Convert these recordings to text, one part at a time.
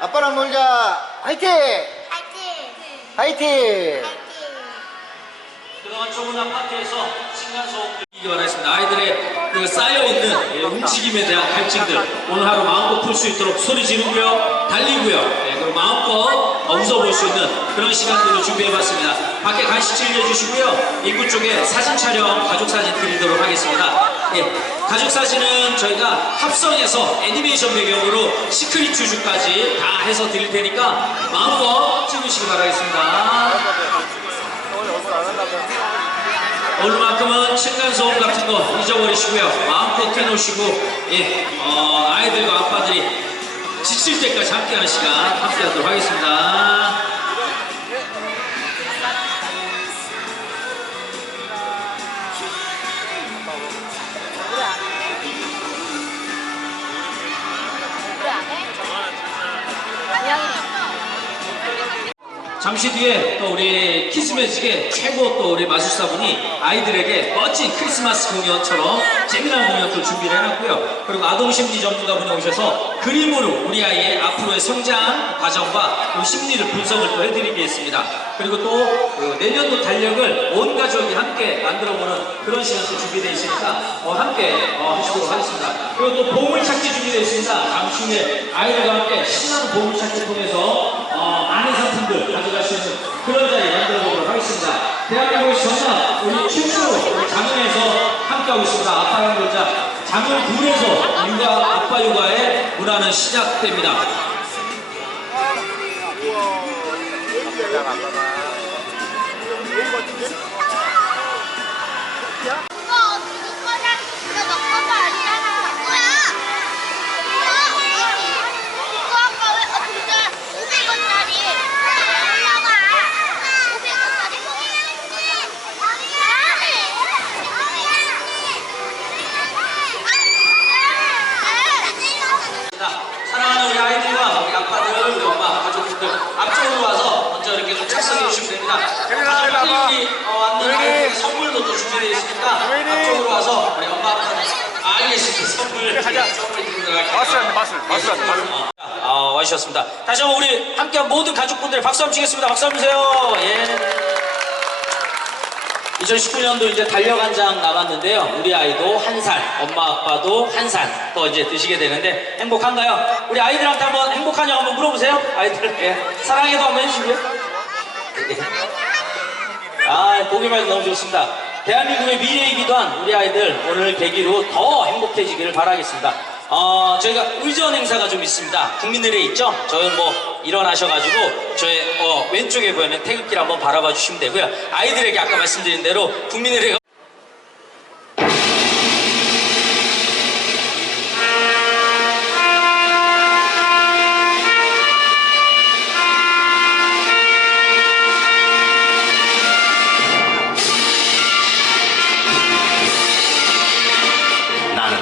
아빠랑 놀자. 화이팅! 파이팅! 화이팅! 그동안 좁은 아파트에서 층간소음을 이기 바라겠습니다. 아이들의 그 쌓여있는 움직임에 대한 갈증들 오늘 하루 마음껏 풀 수 있도록 소리 지르고요, 달리고요, 그리고 마음껏 웃어볼 수 있는 그런 시간들을 준비해봤습니다. 밖에 간식 즐겨주시고요, 입구 쪽에 사진 촬영, 가족 사진 드리도록 하겠습니다. 가족 사진은 저희가 합성해서 애니메이션 배경으로 시크릿 주주까지 다 해서 드릴 테니까 마음껏 찍으시기 바라겠습니다. 오늘만큼은 층간소음 같은 거 잊어버리시고요, 마음껏 해놓으시고 아이들과 아빠들이 지칠 때까지 함께하는 시간 함께하도록 하겠습니다. 잠시 뒤에 또 우리 키스매직의 최고 또 우리 마술사분이 아이들에게 멋진 크리스마스 공연처럼 재미난 공연도 준비를 해놨고요. 그리고 아동심리 전문가분이 오셔서 그림으로 우리 아이의 앞으로의 성장 과정과 그 심리를 분석을 또 해드리겠습니다. 그리고 또 내년도 달력을 온 가족이 함께 만들어보는 그런 시간도 준비되어 있으니까 함께 하시도록 하겠습니다. 그리고 또 보물찾기 준비되어 있습니다. 잠시 후에 아이들과 함께 신나는 보물찾기 통해서 많은 상품들 가져갈 수 있는 그런 자리 만들어 보도록 하겠습니다. 대한민국 전남 우리 최초로 장흥에서 함께하고 있습니다. 아빠랑 놀자 장흥군에서 육아 아빠 육아의 문화는 시작됩니다. 사랑하는 우리 아이들과 우리 아빠들, 우리 엄마, 가족분들 앞쪽으로 와서 먼저 이렇게 좀 착석해 주시면 됩니다. 가족들이 왔는 아이들에게 선물도 또 준비되어 있으니까 앞쪽으로 와서 우리 엄마, 아빠들 알겠습니다. 선물 드리도록 할게요. 와주셨습니다. 다시 한번 우리 함께한 모든 가족분들 박수 한번 치겠습니다. 박수 한번 주세요. 2019년도 이제 달력 한 장 남았는데요. 우리 아이도 1살, 엄마 아빠도 1살 더 이제 드시게 되는데 행복한가요? 우리 아이들한테 한번 행복하냐고 한번 물어보세요. 아이들 사랑해도 한번 해주시고요. 보기만 해도 너무 좋습니다. 대한민국의 미래이기도 한 우리 아이들 오늘 계기로 더 행복해지기를 바라겠습니다. 저희가 의전 행사가 좀 있습니다. 국민의례 있죠? 저희 일어나셔가지고 저의 왼쪽에 보이는 태극기를 한번 바라봐 주시면 되고요. 아이들에게 아까 말씀드린 대로 국민의례가 나는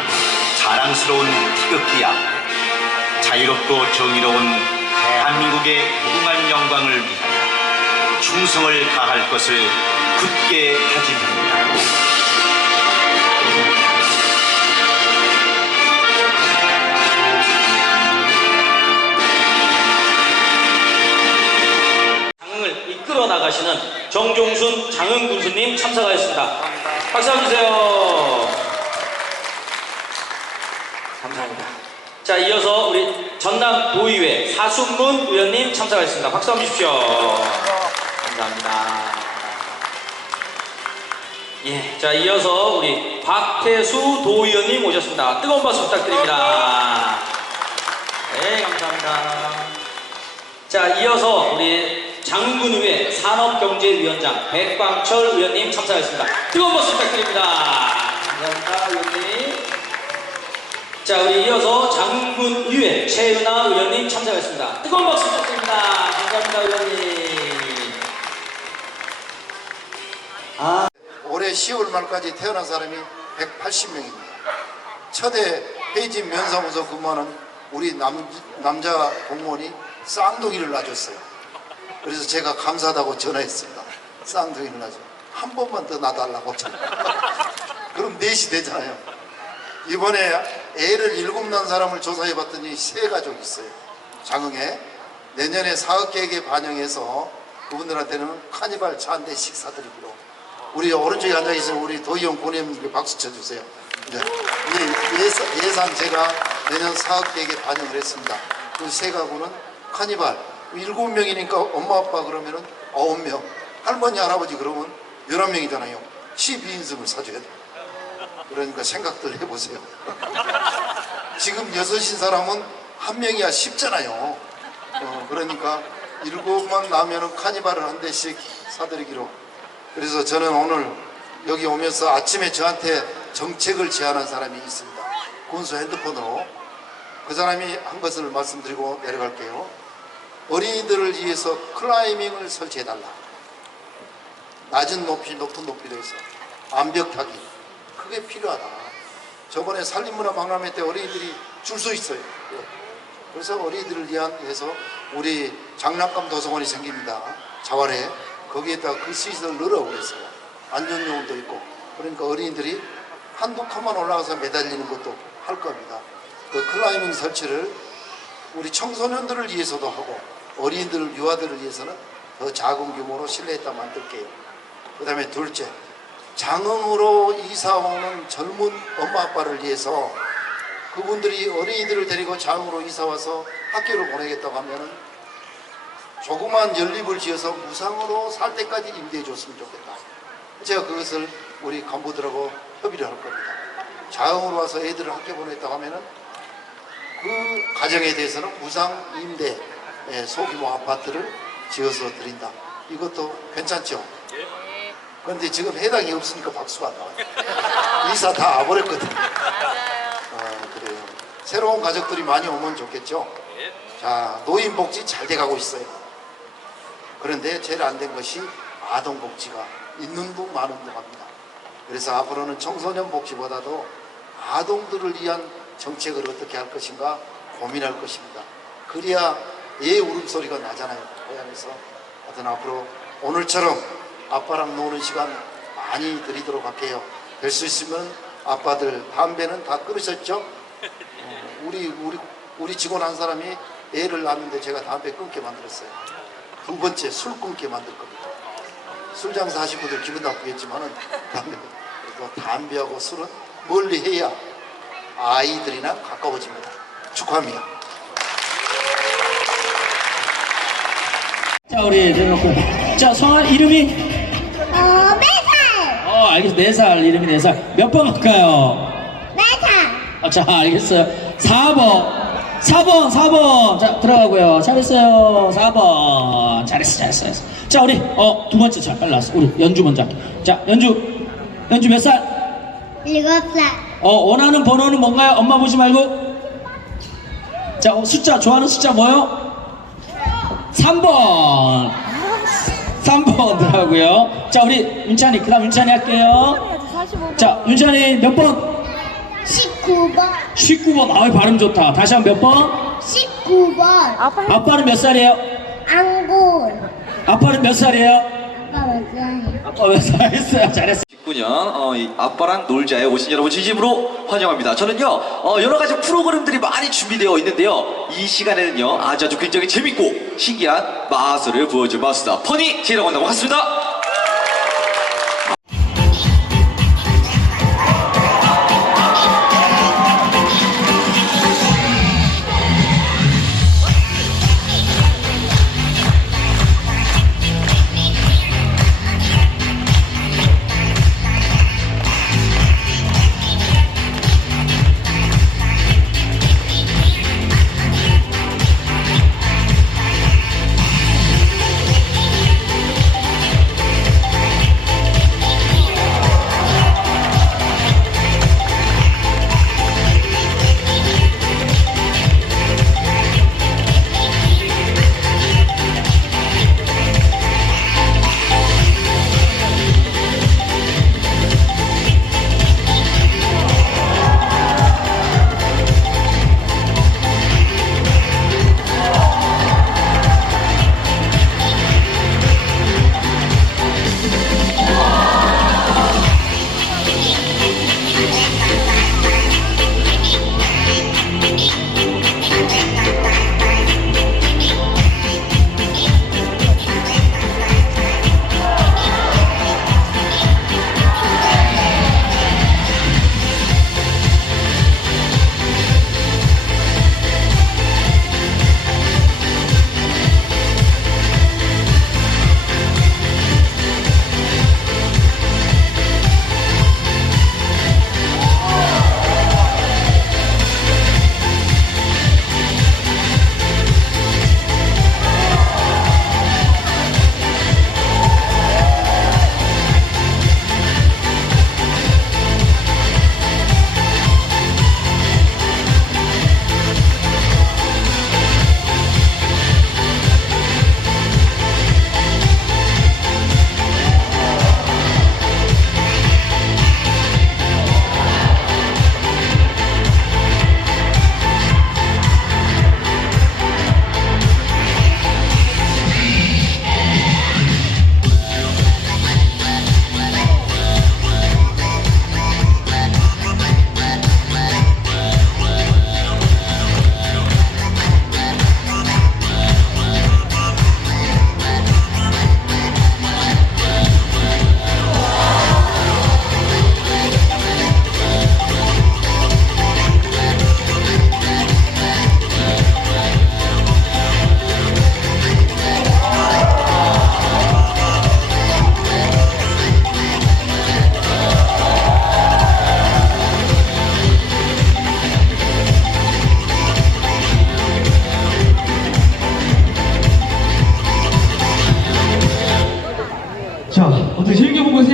자랑스러운 태극기 앞에 자유롭고 정의로운 대한민국의 무궁한 영광을 위하여 충성을 다할 것을 굳게 다짐합니다. 장흥을 이끌어 나가시는 정종순 장흥군수님 참석하였습니다. 박수 한번 주세요. 감사합니다. 자, 이어서 우리 전남도의회 사순문 의원님 참석하셨습니다. 박수 한번 주십시오. 감사합니다. 자, 이어서 우리 박태수 도의원님 오셨습니다. 뜨거운 박수 부탁드립니다. 네, 감사합니다. 자, 이어서 우리 장흥군의회 산업경제위원장 백광철 의원님 참석하셨습니다. 뜨거운 박수 부탁드립니다. 감사합니다, 의원님. 자, 우리 이어서 장흥군의회 최은하 의원님 참석하셨습니다. 뜨거운 박수 부탁드립니다. 감사합니다, 의원님. 올해 10월 말까지 태어난 사람이 180명입니다. 첫해 해진 면사무소 근무하는 우리 남자 공무원이 쌍둥이를 낳았어요. 그래서 제가 감사하다고 전화했습니다. 쌍둥이를 낳아서 한 번만 더 낳아달라고. 그럼 넷이 되잖아요. 이번에 애를 7 낳은 사람을 조사해 봤더니 3가족이 있어요. 장흥에 내년에 사업계획에 반영해서 그분들한테는 카니발 차 한 대씩 사드리기로. 우리 오른쪽에 앉아계신 우리 도희영 고님께 박수 쳐주세요. 네. 이 예산 제가 내년 사업계획에 반영을 했습니다. 그 세 가구는 카니발 7명이니까 엄마 아빠 그러면은 9명, 할머니 할아버지 그러면 11명이잖아요. 12인승을 사줘야 돼요. 그러니까 생각들 해보세요. 지금 6인 사람은 한 명이야 쉽잖아요. 그러니까 7만 나면은 카니발을 한 대씩 사드리기로. 그래서 저는 오늘 여기 오면서 아침에 저한테 정책을 제안한 사람이 있습니다. 군수 핸드폰으로. 그 사람이 한 것을 말씀드리고 내려갈게요. 어린이들을 위해서 클라이밍을 설치해달라. 낮은 높이, 높은 높이로 해서 암벽타기. 그게 필요하다. 저번에 산림문화 박람회 때 어린이들이 줄 서 있어요. 그래서 어린이들을 위한 해서 우리 장난감 도서관이 생깁니다. 자활에 거기에다가 그 시설을 넣으라고 그랬어요. 안전요원도 있고. 그러니까 어린이들이 한두 칸만 올라가서 매달리는 것도 할 겁니다. 그 클라이밍 설치를 우리 청소년들을 위해서도 하고 어린이들, 유아들을 위해서는 더 작은 규모로 실내에다 만들게요. 그 다음에 둘째, 장흥으로 이사 오는 젊은 엄마 아빠를 위해서 그분들이 어린이들을 데리고 장흥으로 이사 와서 학교를 보내겠다고 하면은 조그만 연립을 지어서 무상으로 살 때까지 임대해 줬으면 좋겠다. 제가 그것을 우리 간부들하고 협의를 할 겁니다. 장흥으로 와서 애들을 학교 보냈다고 하면은 그 가정에 대해서는 무상 임대 소규모 아파트를 지어서 드린다. 이것도 괜찮죠? 그런데 지금 해당이 없으니까 박수가 안 나와요. 이사 다 와버렸거든요. 그래요. 새로운 가족들이 많이 오면 좋겠죠? 자, 노인복지 잘 돼가고 있어요. 그런데 제일 안 된 것이 아동복지가 있는 분 많은 분 합니다. 그래서 앞으로는 청소년 복지보다도 아동들을 위한 정책을 어떻게 할 것인가 고민할 것입니다. 그래야 애 울음소리가 나잖아요. 고향에서. 하여튼 앞으로 오늘처럼 아빠랑 노는 시간 많이 드리도록 할게요. 될 수 있으면 아빠들 담배는 다 끊으셨죠? 우리 직원 한 사람이 애를 낳았는데 제가 담배 끊게 만들었어요. 두 번째 술 끊게 만들 겁니다. 술 장사 하신 분들 기분 나쁘겠지만은 담배하고 술은 멀리 해야 아이들이나 가까워집니다. 축하합니다. 자, 우리 내려놓고. 자, 성함 이름이? 4살. 알겠어. 4살. 이름이 4살. 몇 번 갈까요? 4살. 자, 알겠어요. 4번. 4번. 자, 들어가고요. 잘했어요. 4번. 잘했어. 자, 우리, 두 번째 차. 빨리 나왔어. 우리 연주 먼저 할게. 자, 연주 몇 살? 7살. 원하는 번호는 뭔가요? 엄마 보지 말고. 자, 숫자, 좋아하는 숫자 뭐요? 3번. 3번 들어가고요. 자, 우리 윤찬이, 그 다음 윤찬이 할게요. 자, 윤찬이 몇 번? 19번. 19번. 아유, 발음 좋다. 다시 한 번 몇 번? 19번. 아빠는 몇 살이에요? 안군. 아빠는 몇 살이에요? 아빠 몇 살이야? 아빠 몇 살 했어요? 잘했어. 19년 이 아빠랑 놀자에 오신 여러분 진심으로 환영합니다. 저는요 여러 가지 프로그램들이 많이 준비되어 있는데요, 이 시간에는요 아주 굉장히 재밌고 신기한 마술을 보여줄 마술사 퍼니 제이라고 한다고 하겠습니다.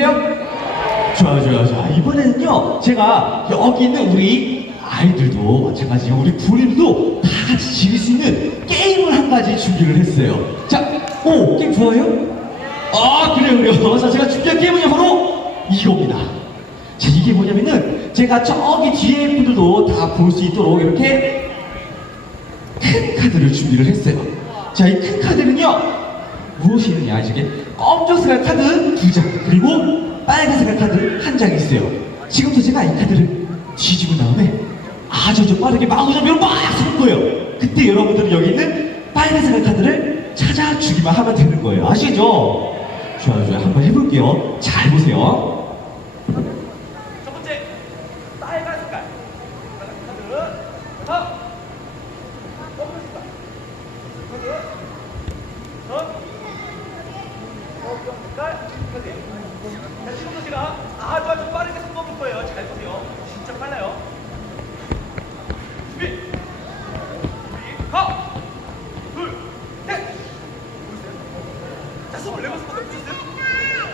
보이세요? 좋아요. 자, 이번에는요, 제가 여기 있는 우리 아이들도 마찬가지로 우리 부인도 다 같이 즐길 수 있는 게임을 한 가지 준비를 했어요. 자, 게임 좋아요? 아, 그래요. 자, 제가 준비한 게임은요, 바로 이겁니다. 자, 이게 뭐냐면은, 제가 저기 뒤에 분들도 다 볼 수 있도록 이렇게 큰 카드를 준비를 했어요. 자, 이 큰 카드는요, 무엇이 있느냐, 이게 검정색깔 카드 2장, 그리고 빨간색깔 카드 1장이 있어요. 지금부터 제가 이 카드를 뒤집은 다음에 아주 빠르게 마구잡이로 막 쏘는 거예요. 그때 여러분들은 여기 있는 빨간색깔 카드를 찾아주기만 하면 되는 거예요. 아시죠? 좋아요. 한번 해볼게요. 잘 보세요. 첫 번째 빨간 색깔 카드 하나 검은 색깔 카드 검정 색깔 카드. 자, 지금부터 제가 아주 빠르게 손꼽을 거예요. 잘 보세요. 진짜 빨라요. 준비 하나 둘셋 보이세요? 자, 24번째 보셨어요?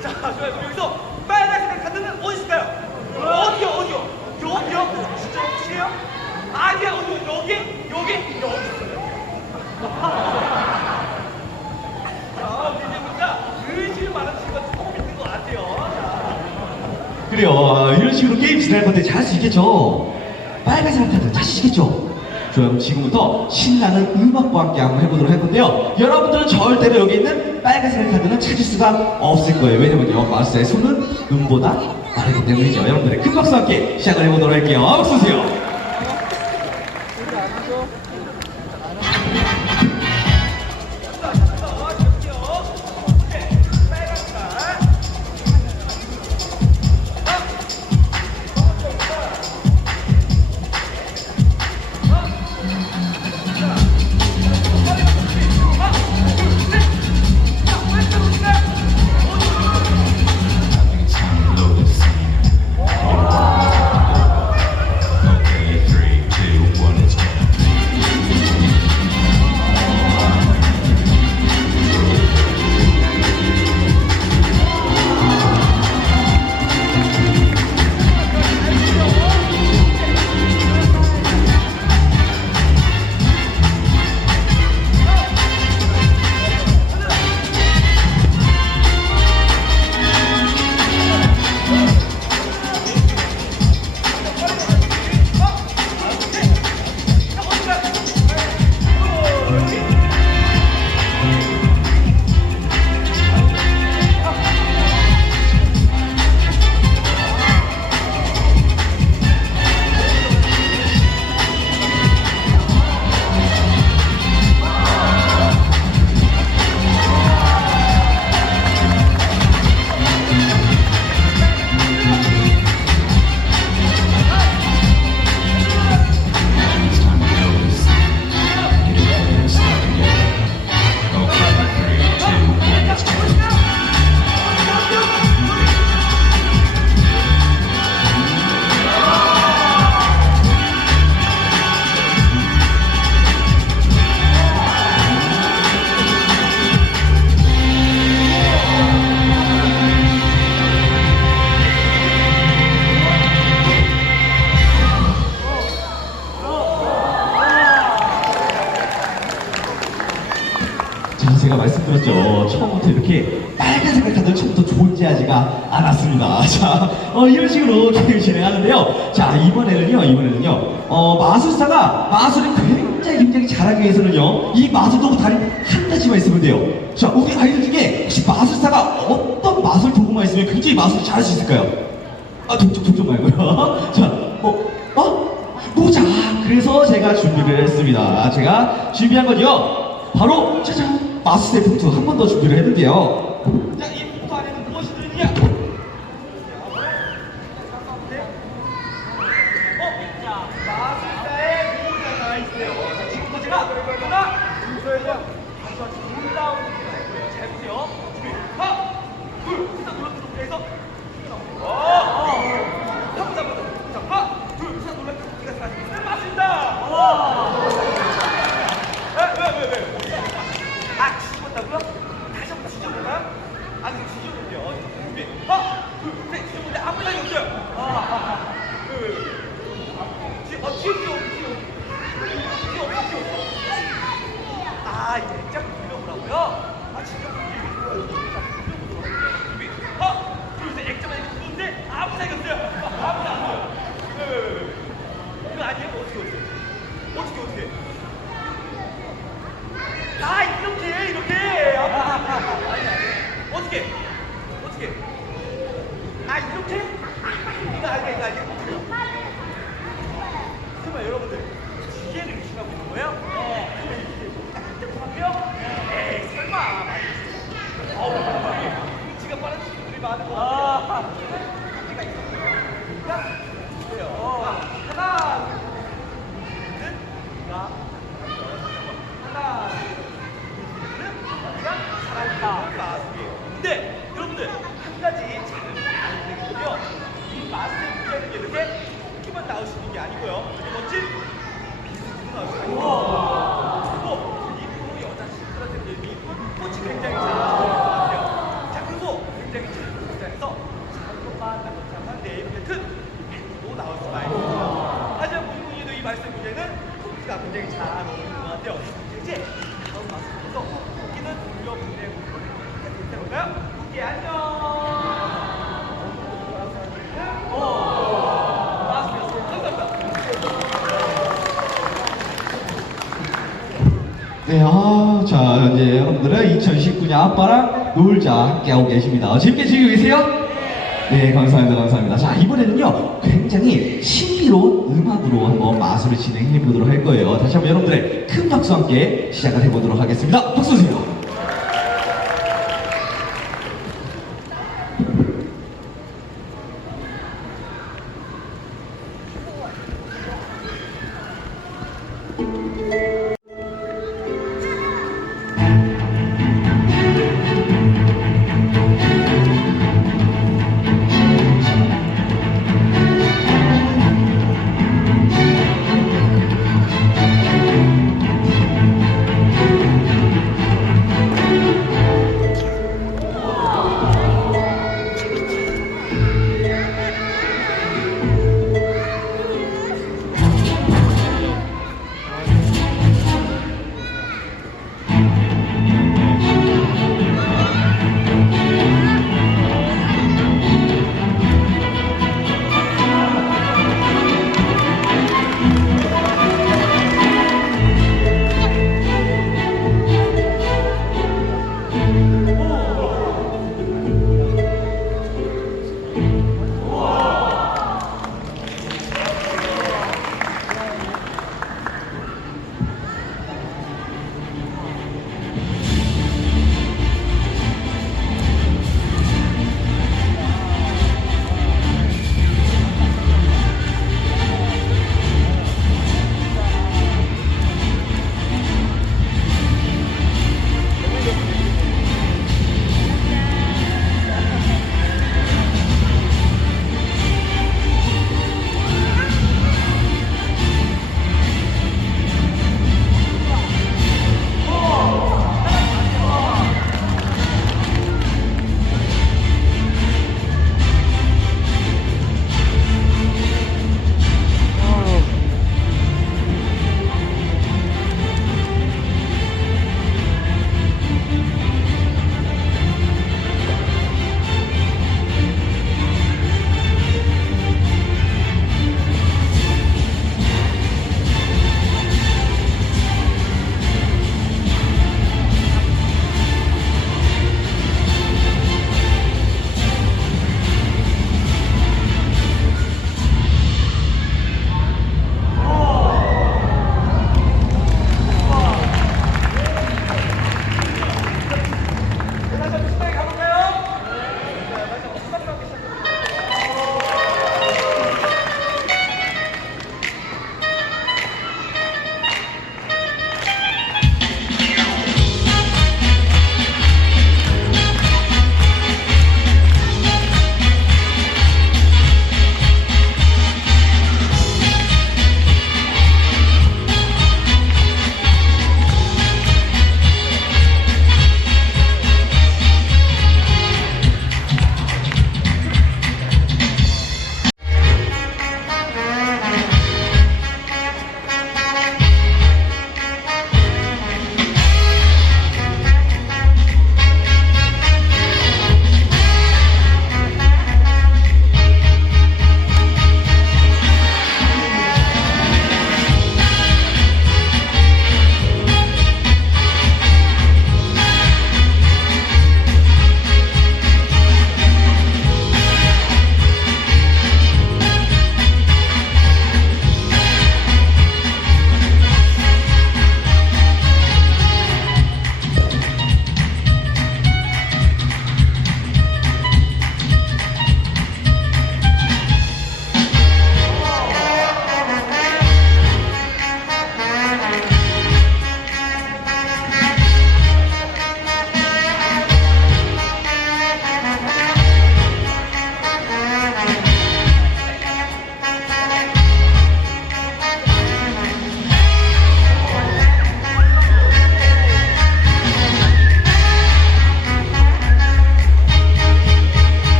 자, 좋아요. 그럼 여기서 빨간 색깔 카드는 어디 있을까요? 어디요? 여기요? 진짜 혹시요? 아니야, 여기 있어요. 자, 우리 이제부터 의지를 말하는 것 조금 있는 것 같아요. 그래요. 이런 식으로 게임 진행할 건데 잘 할 수 있겠죠? 빨간색 카드 잘 쓰시겠죠? 좋아요. 그럼 지금부터 신나는 음악과 함께 한번 해보도록 할 건데요. 여러분들은 절대로 여기 있는 빨간색 카드는 찾을 수가 없을 거예요. 왜냐면요, 마술사의 손은 음보다 빠르기 때문이죠. 여러분들의 큰 박수와 함께 시작을 해보도록 할게요. 박수 주세요. 제가 말씀드렸죠. 처음부터 이렇게 빨간색깔 카드는 처음부터 존재하지가 않았습니다. 자, 이런 식으로 게임을 진행하는데요. 자, 이번에는요, 마술사가 마술을 굉장히 잘하기 위해서는요, 이 마술 도구 다리 한 가지만 있으면 돼요. 자, 우리 아이들 중에 혹시 마술사가 어떤 마술 도구만 있으면 굉장히 마술을 잘할 수 있을까요? 독점 말고요. 자, 모자. 그래서 제가 준비를 했습니다. 제가 준비한 건요, 바로 짜잔! 마술사의 봉투 한 번 더 준비를 했는데요. 자, 이 봉투 안에는 무엇이 들어있느냐? 마술사의 모자가 있어요. 자, 지금부터 제가 하나, 둘, 셋, 아주 놀라운 일이 날 거예요. 잘 보세요. 준비. 하나, 둘, 셋, 놀랍게 해서 자, 하나, 둘, 셋, 놀랍게 네, 맞습니다. 왜? 뒤집었다고요? 다시 한번 뒤집어볼까요? 아니, 둘, 셋. 근데 아무 생각이 없어요. 뒤에 아, 이게 액자를 돌려보라고요? 아, 진짜 둘, 셋. 액자만 이렇게 두는데 아무 생각이 없어요. 아무 생각 안 들어요. 이거 아니에요? 어떻게? 아, 이렇게. 어떻게? 아, 이렇게? 이거 아니야. 정말 여러분들 기계를 의식하고 있는 거예요? 잠깐만요. 에이, 설마. 지가 빠른 친구들이 많은 거 같아요. 기계가 있었고요. 그래요. 하나, 둘, 셋. 하나, 우리가 사랑한다 마술이에요. 근데 여러분들 한 가지 잘 알아야 되거든요. 이 마술 문제는 이렇게 토끼만 나올 수 있는 게 아니고요. 이렇게 멋진 비스트도 나올 수가 있고, 그리고 이쁜 여자 친구들한테 이쁜 꽃이 굉장히 잘 나와요. 자, 그리고 굉장히 작은 공장에서 작은 것만 나타난 네이버의 큰 펜도 나올 수가 있어요. 하지만 문무이도 이 마술 문제는 토끼가 굉장히 잘 어울리는 것 같아요. 이제 다음 마술에서 토끼는 돌려보내고 해볼까요? 토끼 안녕. 마술이었어요. 감사합니다. 네, 자, 현재 여러분들은 2019년 아빠랑 놀자 함께하고 계십니다. 재밌게 즐기고 계세요? 네, 감사합니다. 자, 이번에는요, 굉장히 신비로운 음악으로 한번 마술을 진행해 보도록 할 거예요. 다시 한번 여러분들의 큰 박수와 함께 시작을 해보도록 하겠습니다. 박수 주세요.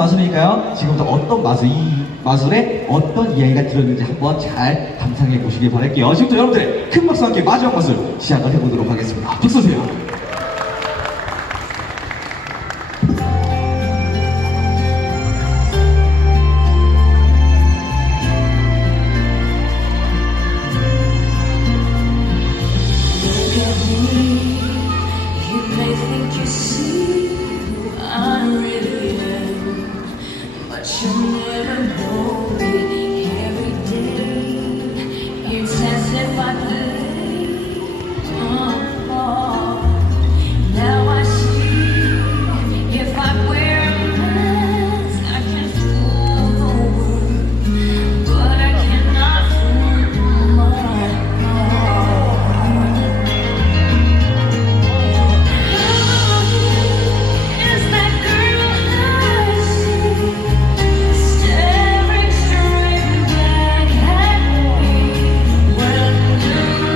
마술이니까요. 지금부터 어떤 마술, 이 마술에 어떤 이야기가 들었는지 한번 잘 감상해 보시길 바랄게요. 지금부터 여러분들의 큰 박수와 함께 마지막 마술 시작을 해보도록 하겠습니다. 박수 주세요. You may think you see who I really am, but you'll never know me every day. It's as if I play now I see if I wear a mask, I can fool the world, but I cannot fool my heart. Is that girl I see staring straight back at me? When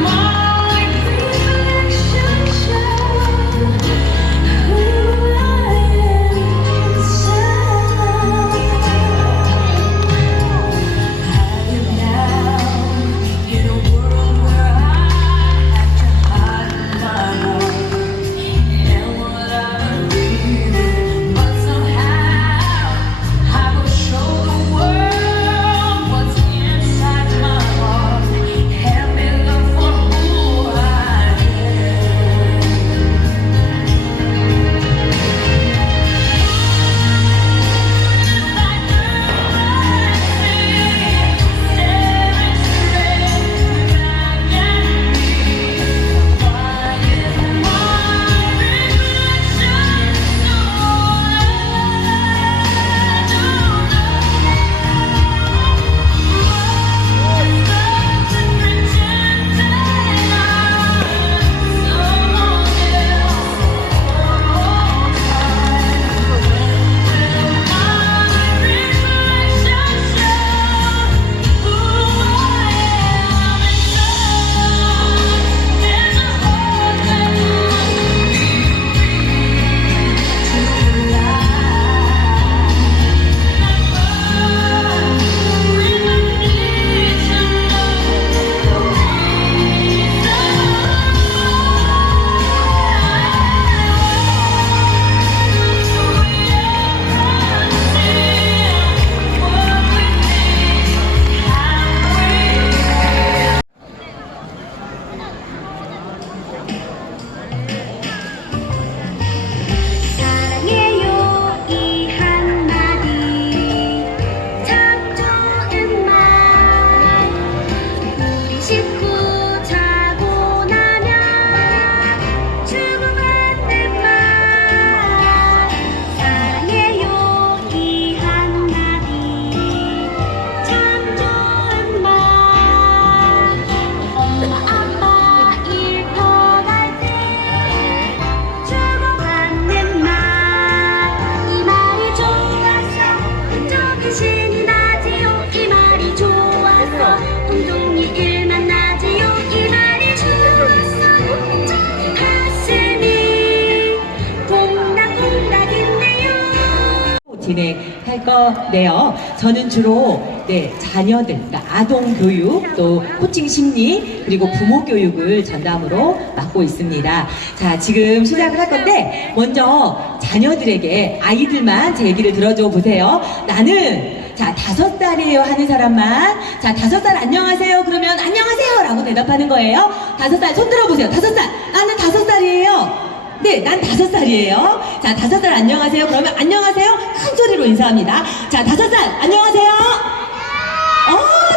my reflection shows who I am inside, hiding now in a world where I have to hide my heart. And what I believe, but somehow I will show the world what's inside my heart. Help me look for who I 사랑해요 이 한마디 참 좋은 말 우리 식구 자고 나면 주고받는 말 사랑해요 이 한마디 참 좋은 말 엄마 아빠 일 떠날 때 주고받는 말 이 말이 좋아서 온종일 신이 나지요 이 말이 좋아서 온종일 일만 나지요 이 말이 좋아서 온종일 가슴이 콩닥콩닥이네요. 진행할 건데요. 저는 주로 자녀들, 그러니까 아동 교육, 또 코칭 심리, 그리고 부모 교육을 전담으로 맡고 있습니다. 자, 지금 시작을 할 건데, 먼저 자녀들에게, 아이들만 제 얘기를 들어줘 보세요. 나는, 자, 5살이에요 하는 사람만, 자, 5살 안녕하세요. 그러면 안녕하세요 라고 대답하는 거예요. 5살, 손 들어보세요. 5살, 나는 5살이에요. 네, 난 5살이에요. 자, 5살 안녕하세요. 그러면 안녕하세요. 큰 소리로 인사합니다. 자, 5살 안녕하세요.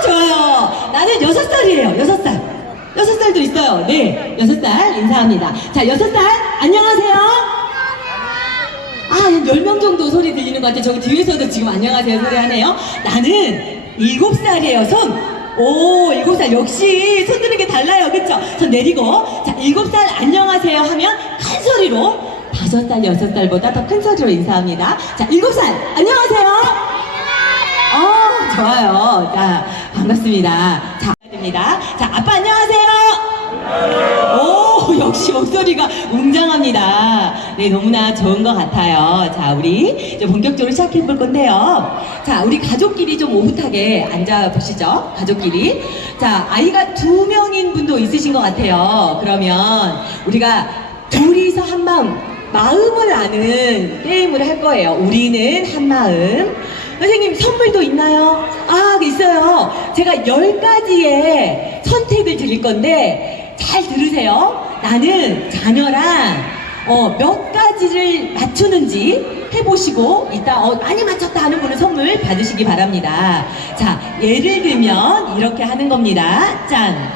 좋아요. 나는 6살이에요. 6살. 6살도 있어요. 네, 6살 인사합니다. 자, 6살 안녕하세요. 10명 정도 소리 들리는 것 같아요. 저기 뒤에서도 지금 안녕하세요 소리 하네요. 나는 7살이에요. 손. 오, 7살. 역시 손 드는 게 달라요. 그쵸? 손 내리고. 자, 7살 안녕하세요 하면 큰 소리로 5살, 6살보다 더 큰 소리로 인사합니다. 자, 7살 안녕하세요. 좋아요. 자, 반갑습니다. 자, 됩니다. 자, 아빠 안녕하세요. 오, 역시 목소리가 웅장합니다. 네, 너무나 좋은 것 같아요. 자, 우리 이제 본격적으로 시작해 볼 건데요. 자, 우리 가족끼리 좀 오붓하게 앉아 보시죠. 가족끼리. 자, 아이가 2명인 분도 있으신 것 같아요. 그러면 우리가 둘이서 한 마음을 아는 게임을 할 거예요. 우리는 한 마음. 선생님, 선물도 있나요? 아, 있어요. 제가 10가지의 선택을 드릴 건데, 잘 들으세요. 나는 자녀랑, 몇 가지를 맞추는지 해보시고, 이따, 많이 맞췄다 하는 분은 선물 받으시기 바랍니다. 자, 예를 들면, 이렇게 하는 겁니다. 짠.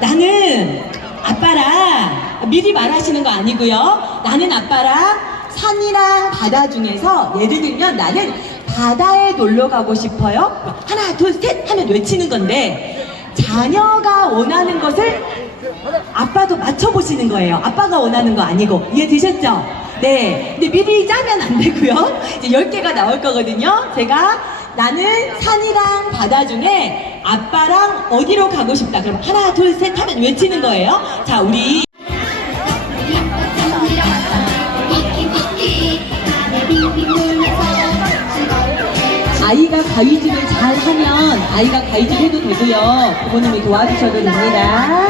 나는 아빠랑, 미리 말하시는 거 아니고요. 나는 아빠랑 산이랑 바다 중에서, 예를 들면 나는 바다에 놀러 가고 싶어요. 하나, 둘, 셋 하면 외치는 건데 자녀가 원하는 것을 아빠도 맞춰보시는 거예요. 아빠가 원하는 거 아니고. 이해되셨죠? 네. 근데 미리 짜면 안 되고요. 이제 10개가 나올 거거든요. 제가 나는 산이랑 바다 중에 아빠랑 어디로 가고 싶다. 그럼 하나, 둘, 셋 하면 외치는 거예요. 자, 우리 아이가 가위질을 잘 하면 아이가 가위질 해도 되고요. 부모님이 도와주셔도 됩니다.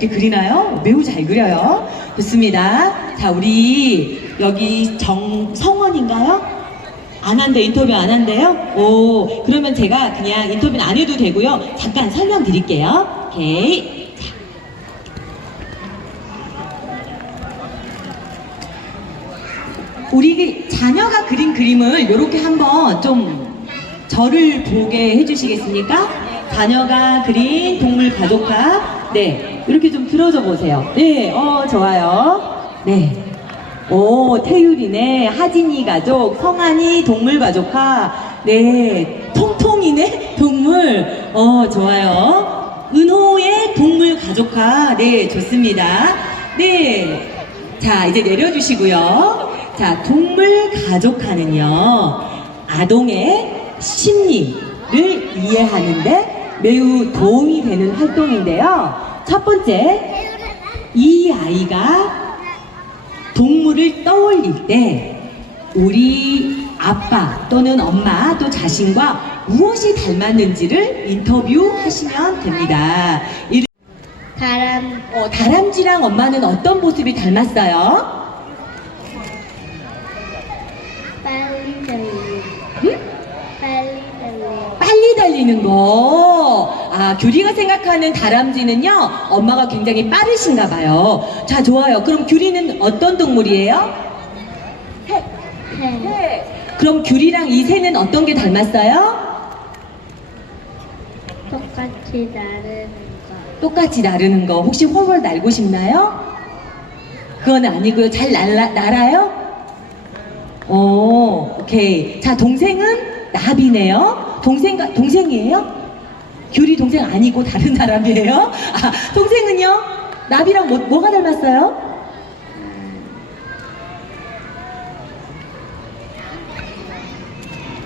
이렇게 그리나요? 매우 잘 그려요. 좋습니다. 자, 우리 여기 정성원인가요? 안 한대, 인터뷰 안 한대요? 오, 그러면 제가 그냥 인터뷰는 안 해도 되고요. 잠깐 설명드릴게요. 오케이. 자. 우리 자녀가 그린 그림을 이렇게 한번 좀 저를 보게 해주시겠습니까? 자녀가 그린 동물 가족화. 네, 이렇게 좀 들어줘 보세요. 네, 좋아요. 네. 오, 태율이네, 하진이 가족, 성한이 동물 가족화. 네, 통통이네, 동물. 좋아요. 은호의 동물 가족화. 네, 좋습니다. 네. 자, 이제 내려주시고요. 자, 동물 가족화는요, 아동의 심리를 이해하는데 매우 도움이 되는 활동인데요. 첫 번째, 이 아이가 동물을 떠올릴 때 우리 아빠 또는 엄마 또 자신과 무엇이 닮았는지를 인터뷰하시면 됩니다. 다람쥐랑 엄마는 어떤 모습이 닮았어요? 빨리 달리는 응? 빨리 달리는 거. 아, 규리가 생각하는 다람쥐는요, 엄마가 굉장히 빠르신가 봐요. 자, 좋아요. 그럼 규리는 어떤 동물이에요? 새. 그럼 규리랑 이 새는 어떤 게 닮았어요? 똑같이 나르는 거. 똑같이 나르는 거. 혹시 훨훨 날고 싶나요? 그건 아니고요. 잘 날아요? 오, 오케이. 자, 동생은 나비네요. 동생이에요? 규리 동생 아니고 다른 사람이에요? 아, 동생은요? 나비랑 뭐가 닮았어요?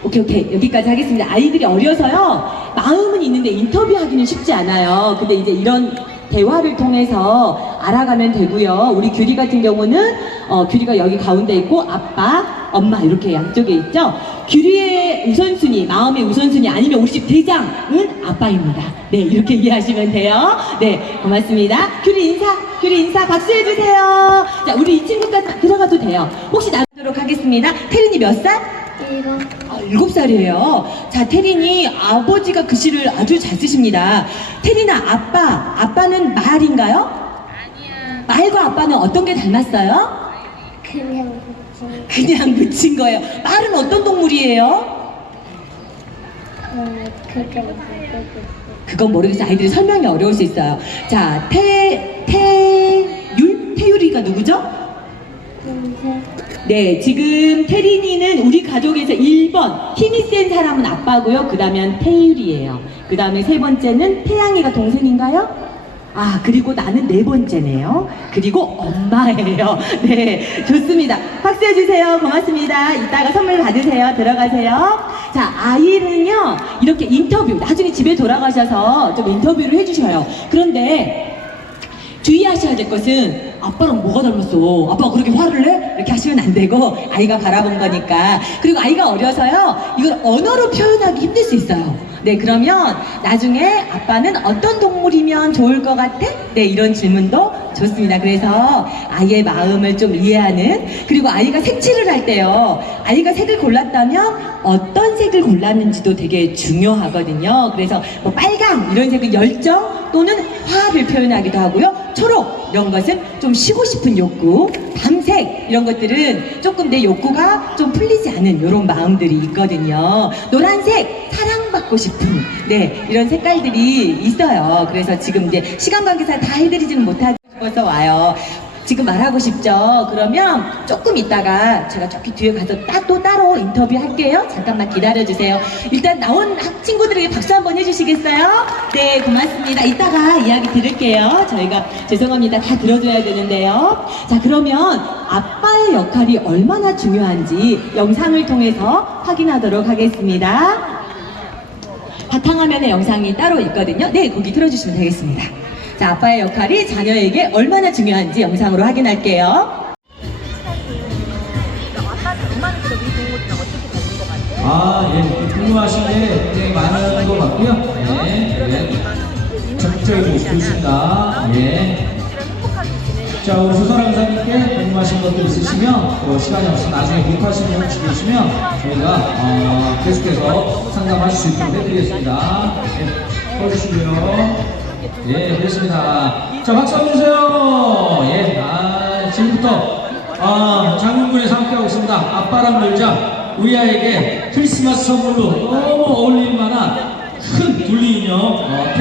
오케이. 여기까지 하겠습니다. 아이들이 어려서요, 마음은 있는데 인터뷰하기는 쉽지 않아요. 근데 이제 이런 대화를 통해서 알아가면 되고요. 우리 규리 같은 경우는 규리가 여기 가운데 있고 아빠, 엄마 이렇게 양쪽에 있죠. 규리의 우선순위, 마음의 우선순위 아니면 우리 집 대장은 아빠입니다. 네, 이렇게 이해하시면 돼요. 네, 고맙습니다. 규리 인사 박수해 주세요. 자, 우리 이 친구까지 들어가도 돼요. 혹시 나가도록 하겠습니다. 태린이 몇 살? 7살이에요. 자, 태린이 아버지가 글씨를 아주 잘 쓰십니다. 태린아, 아빠는 말인가요? 말과 아빠는 어떤 게 닮았어요? 그냥 그냥 묻힌 거예요. 말은 어떤 동물이에요? 그게 그건 모르겠어요. 아이들이 설명이 어려울 수 있어요. 자, 태율이가 누구죠? 네, 지금 태린이는 우리 가족에서 1번 힘이 센 사람은 아빠고요. 그 다음엔 태율이에요. 그 다음에 세 번째는 태양이가 동생인가요? 아, 그리고 나는 네 번째네요. 그리고 엄마예요. 네, 좋습니다. 박수 해주세요. 고맙습니다. 이따가 선물 받으세요. 들어가세요. 자, 아이는요, 이렇게 인터뷰, 나중에 집에 돌아가셔서 좀 인터뷰를 해주셔요. 그런데 주의하셔야 될 것은 아빠랑 뭐가 닮았어? 아빠가 그렇게 화를 내? 이렇게 하시면 안 되고 아이가 바라본 거니까. 그리고 아이가 어려서요, 이걸 언어로 표현하기 힘들 수 있어요. 네, 그러면 나중에 아빠는 어떤 동물이면 좋을 것 같아? 네, 이런 질문도 좋습니다. 그래서 아이의 마음을 좀 이해하는, 그리고 아이가 색칠을 할 때요, 아이가 색을 골랐다면 어떤 색을 골랐는지도 되게 중요하거든요. 그래서 뭐 빨강 이런 색은 열정 또는 화를 표현하기도 하고요. 초록 이런 것은 좀 쉬고 싶은 욕구, 밤색 이런 것들은 조금 내 욕구가 좀 풀리지 않은 이런 마음들이 있거든요. 노란색 사랑받고 싶은, 네, 이런 색깔들이 있어요. 그래서 지금 이제 시간 관계상 다 해드리지는 못하고 싶어서 와요. 지금 말하고 싶죠? 그러면 조금 있다가 제가 저기 뒤에 가서 또 따로 인터뷰 할게요. 잠깐만 기다려주세요. 일단 나온 친구들에게 박수 한번 해주시겠어요? 네, 고맙습니다. 이따가 이야기 들을게요. 저희가 죄송합니다. 다 들어줘야 되는데요. 자, 그러면 아빠의 역할이 얼마나 중요한지 영상을 통해서 확인하도록 하겠습니다. 바탕화면에 영상이 따로 있거든요. 네, 거기 틀어주시면 되겠습니다. 자, 아빠의 역할이 자녀에게 얼마나 중요한지 영상으로 확인할게요. 아, 예, 궁금하신 게 굉장히 많은 것 같고요. 네, 적극적으로 좋습니다. 예. 자, 우리 조사람사님께 궁금하신 것들 있으시면, 시간이 없어 나중에 못하시는 분 주시면 저희가 계속해서 상담하실 수 있도록 해드리겠습니다. 네, 꺼주시고요. 예, 그렇습니다. 자, 박수 한번 주세요. 예, 지금부터, 장군군에서 함께하고 있습니다. 아빠랑 놀자. 우리 아이에게 크리스마스 선물로 너무 어울릴 만한 큰 둘리인형,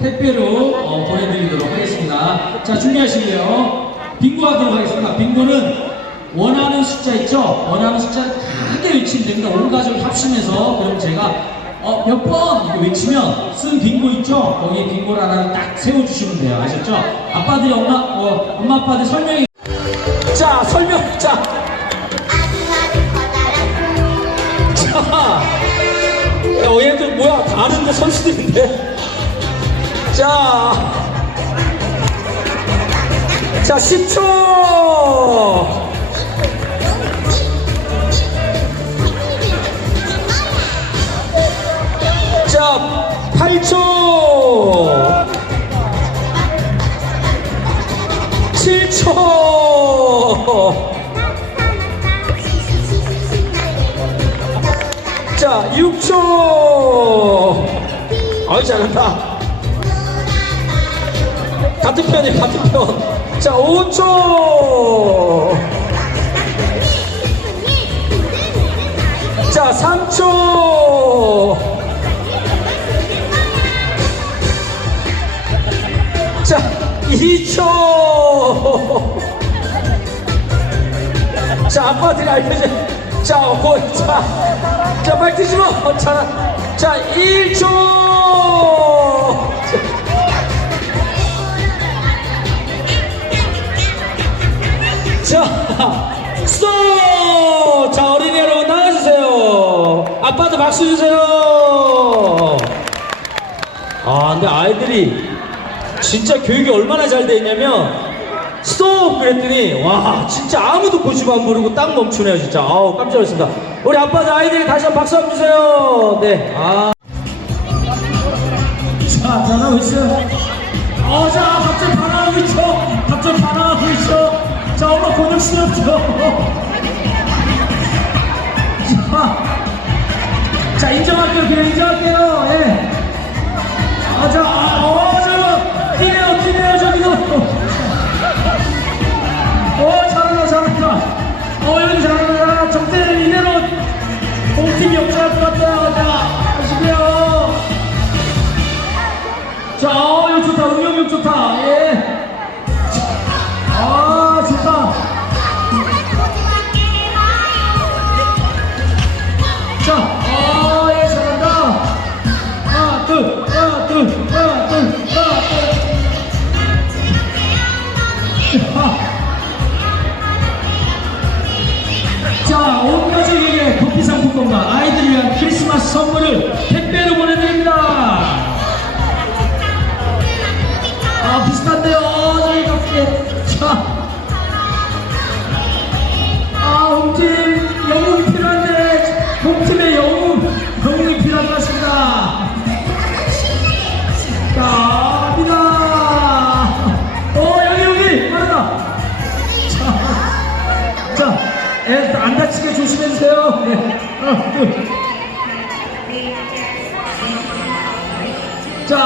택배로, 보내드리도록 하겠습니다. 자, 준비하시고요. 빙고 하도록 하겠습니다. 빙고는 원하는 숫자 있죠? 원하는 숫자를 크게 외치면 됩니다. 온 가족이 합심해서. 그럼 제가 몇 번 이렇게 외치면 쓴 빙고 있죠? 거기 빙고를 하나 딱 세워주시면 돼요. 아셨죠? 아빠들이 엄마 아빠들 설명이. 자, 설명. 자, 얘들 뭐야? 다 아는데 선수들인데. 자, 10초. 자, 8초. 7초. 자, 6초. 아유, 잘한다. 같은 편이에요, 같은 편. 자, 5초. 자, 3초. 자, 2초. 자, 아빠들이 알려줘. 자, 자, 말 뛰지 마. 자, 1초. 자, 스톱! 자, 어린이 여러분 나가주세요. 아빠도 박수 주세요. 근데 아이들이 진짜 교육이 얼마나 잘 돼 있냐면, 스톱! 그랬더니, 와, 진짜 아무도 고집 안 부르고 딱 멈추네요, 진짜. 아우, 깜짝 놀랐습니다. 우리 아빠들, 아이들이 다시 한번 박수 한번 주세요. 네, 자, 잘하고 있어요. 자, 갑자기 반항하고 있죠. 갑자기 반항하고 있죠. 자, 엄마 곤욕스럽죠. 자, 인정할게요. 그냥 인정할게요. 예. 뛰네요, 저기도. 이거 좋다. 응용력 좋다. 예. 아, 좋다. 자, 예, 잘한다. 하나, 둘, 하나, 둘, 하나, 둘, 하나, 둘. 자, 온 가족에게 커피 상품권과 아이들을 위한 크리스마스 선물을 택배로 보내드립니다. 아, 비슷한데요. 저희 같게. 자, 홍팀 영웅이 필요한데, 홍팀의 영웅이 필요한 것 같습니다. 자, 갑니다. 여기, 빠르다. 자, 안 다치게 조심해주세요. 네. 하나, 둘. 자,